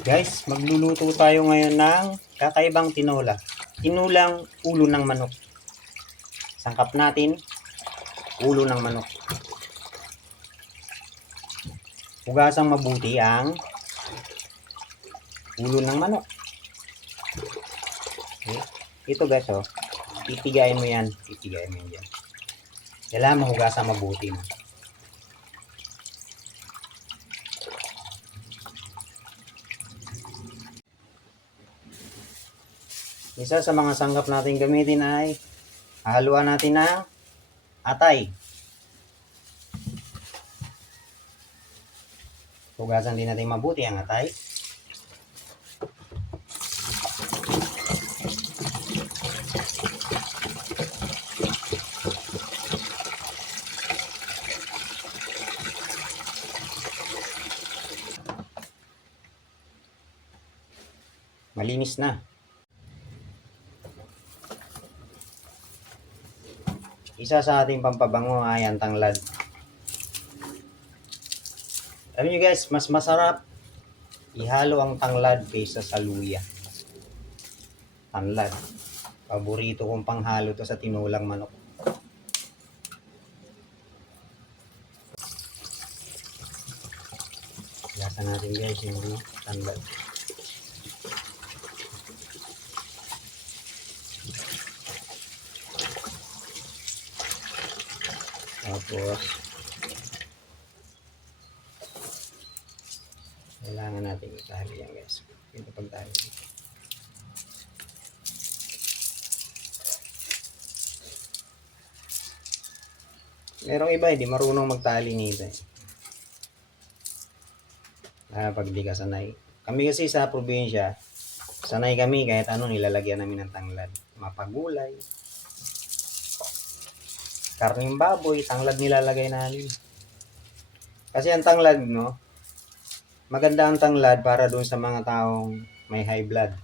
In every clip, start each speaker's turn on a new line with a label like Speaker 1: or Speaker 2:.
Speaker 1: Guys, magluluto tayo ngayon ng kakaibang tinola. Tinulang ulo ng manok. Sangkap natin, ulo ng manok. Hugasang mabuti ang ulo ng manok. Okay. Ito guys, oh. Titigayin mo yan. Titigayin mo yan. Kailangan mahugasan mabuti mo. Isa sa mga sangkap natin gamitin ay haluan natin ng atay. Hugasan din natin mabuti ang atay. Malinis na. Isa sa ating pampabango ay ang tanglad. Alam nyo guys, mas masarap ihalo ang tanglad kaysa sa luya. Tanglad. Paborito kong panghalo to sa tinulang manok. Lasa natin guys yung tanglad. Tapos, kailangan natin itali yan guys. Ito pagtali. Merong iba, hindi marunong magtali nito eh. Ah, pag di ka sanay. Kami kasi sa probinsya, sanay kami kahit ano nilalagyan namin ng tanglad. Mapagulay, karning baboy, tanglad nilalagay namin. Kasi ang tanglad, no? Maganda ang tanglad para doon sa mga taong may high blood.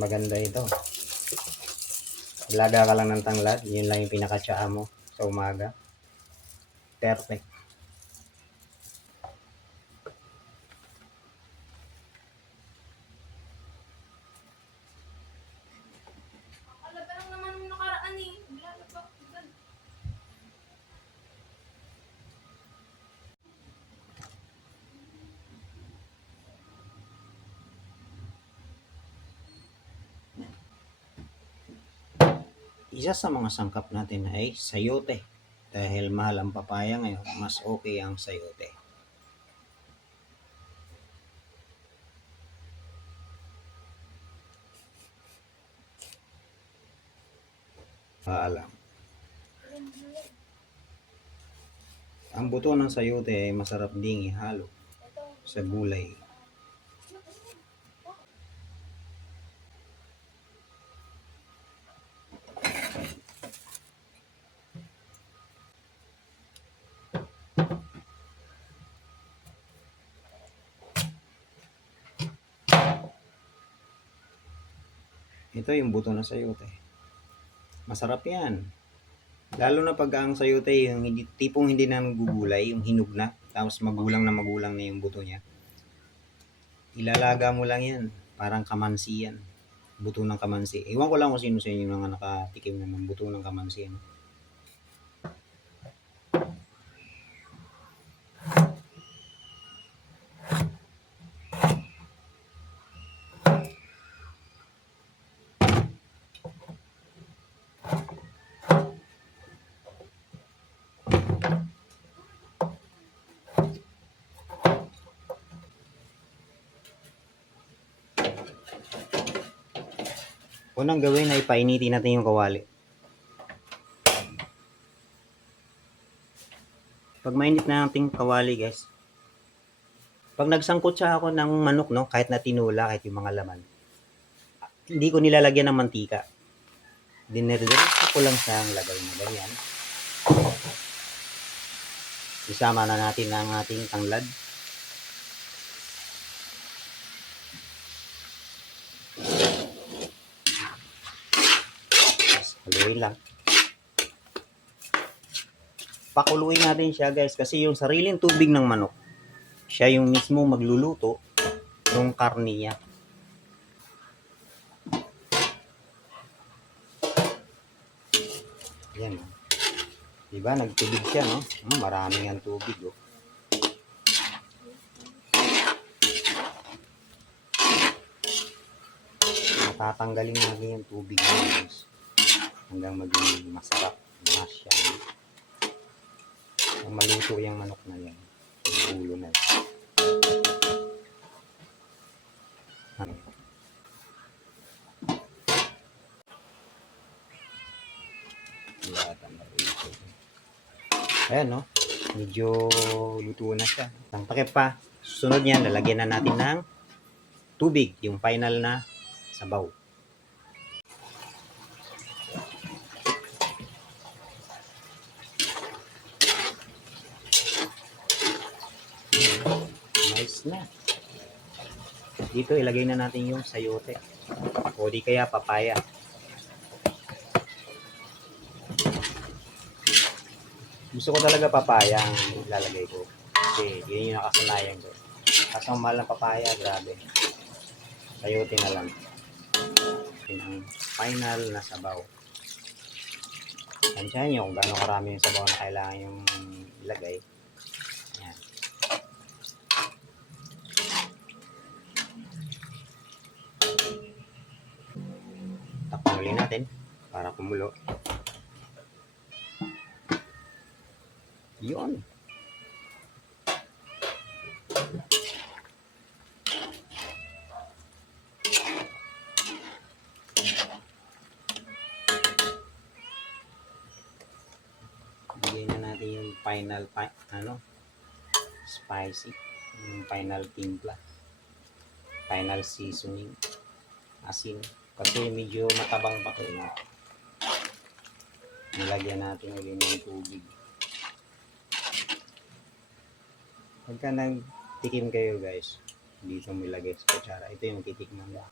Speaker 1: Maganda ito. Laga ka lang ng tanglad, yun lang yung pinakatsaa mo sa umaga. Perfect.
Speaker 2: Wala pa lang naman nung nakaraan eh. Wala na pa. Gan-
Speaker 1: Isa sa mga sangkap natin ay sayote. Dahil mahal ang papaya ngayon, mas okay ang sayote. Paalam. Ang buto ng sayote ay masarap ding ihalo sa gulay. Ito yung buto ng sayote. Masarap yan. Lalo na pag ang sayote yung tipong hindi na gugulay, yung hinog na, tapos magulang na magulang na yung buto niya. Ilalaga mo lang yan. Parang kamansi yan. Buto ng kamansi. Iwan ko lang kung sino sa inyo mga nakatikim na ng buto ng kamansi. Ano? Unang gawin ay painitin natin yung kawali. Pag mainit na natin kawali guys, pag nagsangkot siya ako ng manok, no, kahit na tinula, kahit yung mga laman, hindi ko nilalagyan ng mantika. Dinirdiretso ko lang siyang lagay na ganyan. Isama na natin ang ating tanglad. Haluin lang. Pakuluin natin siya guys kasi yung sariling tubig ng manok siya yung mismo magluluto ng karne niya. Yan. oh. Diba, nagtubig siya, no? Hmm, maraming ang tubig, oh. Matatanggalin natin yung tubig guys. Hanggang maging masarap. Masya. Kung maluto yung manok na yan. Yung ulo na yan. Na. Ayan, no? Medyo luto na siya. Ang takip pa. Susunod niyan, lalagyan na natin ng tubig. Yung final na sabaw. Nice na. Dito ilagay na natin yung sayote. O di kaya papaya. Gusto ko talaga papaya ang ilalagay ko. Kasi yun yung nakasanayan ko. Kaso ang mahal ng papaya, grabe. Sayote na lang. Yun ang final na sabaw. Tansyahan nyo kung gaano karami yung sabaw na kailangan yung ilagay. Yan. Ulit natin para kumulo. Yun. Bigyan na natin yung final pi- ano spicy yung final timpla final seasoning asin kasi medyo matabang pa yun nilagyan natin ulit ng tubig. Pagka nagtikim kayo guys dito mo ilagay sa kutsara. Ito yung titikman mo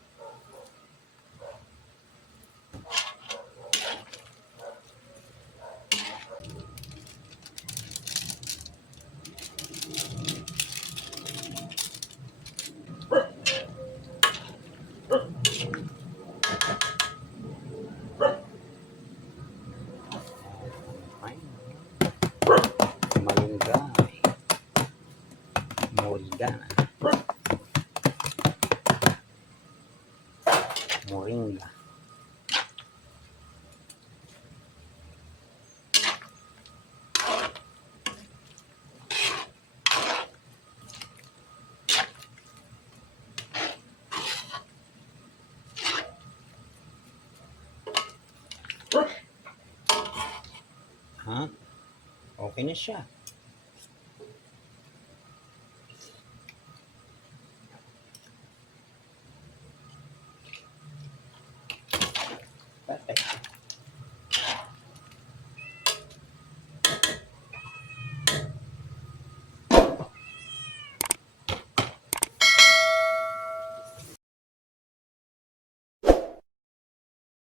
Speaker 1: Moringa. Ha? Okay na siya. Perfect.